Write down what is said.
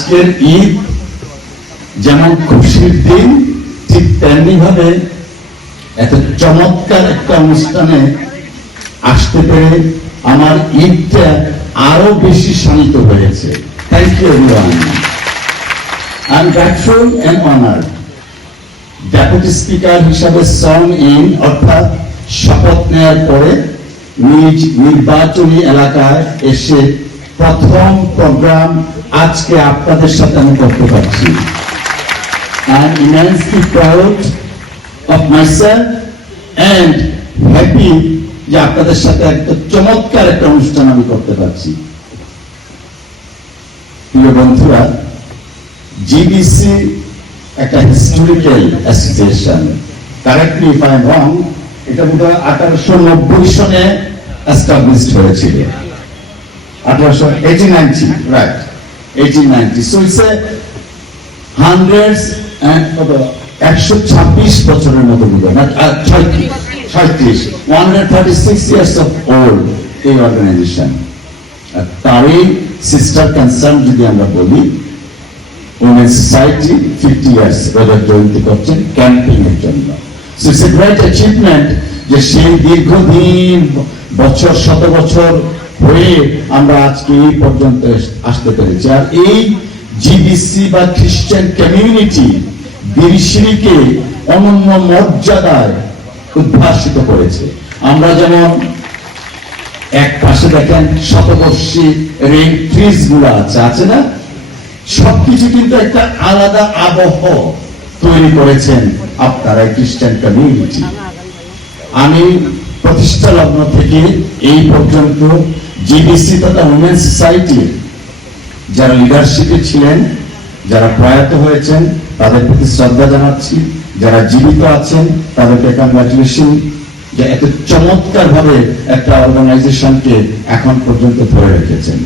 আজকের ঈদ যেমন খুশির দিন, ঠিক তেমনি ভাবে এত চমৎকার একটা অনুষ্ঠানে আসতে পেরে আমার ঈদটা আরো বেশি শান্ত হয়েছে। Thank you everyone. I am grateful and honoured. Deputy speaker হিসাবে সং ইন অর্থাৎ শপথ নেওয়ার পরে নিজ নির্বাচনী এলাকায় এসে প্রথম প্রোগ্রাম আজকে আপনাদের সাথে আমি করতে পারছি। I am immensely proud of myself and happy যে আপনাদের সাথে একটা চমৎকার একটা অনুষ্ঠান আমি করতে পারছি। প্রিয় বন্ধুরা, জিবিসি একটা historical association, correctly if I am wrong, এটা বোধহয় 1890 সনে এস্টাবলিশড হয়েছিল। 1890, right, 1890। So it's a hundreds and 126 বছরের মতো বোধহয়, 136 ইয়ার্স অফ ওল্ড এই অর্গানাইজেশন। তারই সিস্টার কনসার্ন যদি আমরা বলি, উমেন সোসাইটি 50 ইয়ার্স রজত জয়ন্তী করছেন ক্যাম্পিং এর জন্য। So it's a great achievement যে সেই দীর্ঘদিন বছর শত বছর হয়ে আমরা আজকে এই পর্যন্ত আসতে পেরেছি। আর এই জিবিসি বা খ্রিস্টান কমিউনিটি বীরশ্রীকে অনন্য মর্যাদায় উদ্ভাসিত করেছে। আমরা যেমন এক পাশে দেখেন শতবর্ষী রেইন ট্রিজ গুলো আছে না, সবকিছু কিন্তু একটা আলাদা আবহ তৈরি করেছেন আপনারা খ্রিস্টান কমিউনিটি। আমি প্রতিষ্ঠা লগ্ন থেকে এই পর্যন্ত জিবিসি তথা উমেন সোসাইটির যারা লিডারশিপে ছিলেন, যারা প্রয়াত হয়েছেন তাদের প্রতি শ্রদ্ধা জানাচ্ছি, যারা জীবিত আছেন তাদেরকে কংগ্রাচুলেশন যে এত চমৎকার ভাবে একটা অর্গানাইজেশনকে এখন পর্যন্ত ধরে রেখেছেন।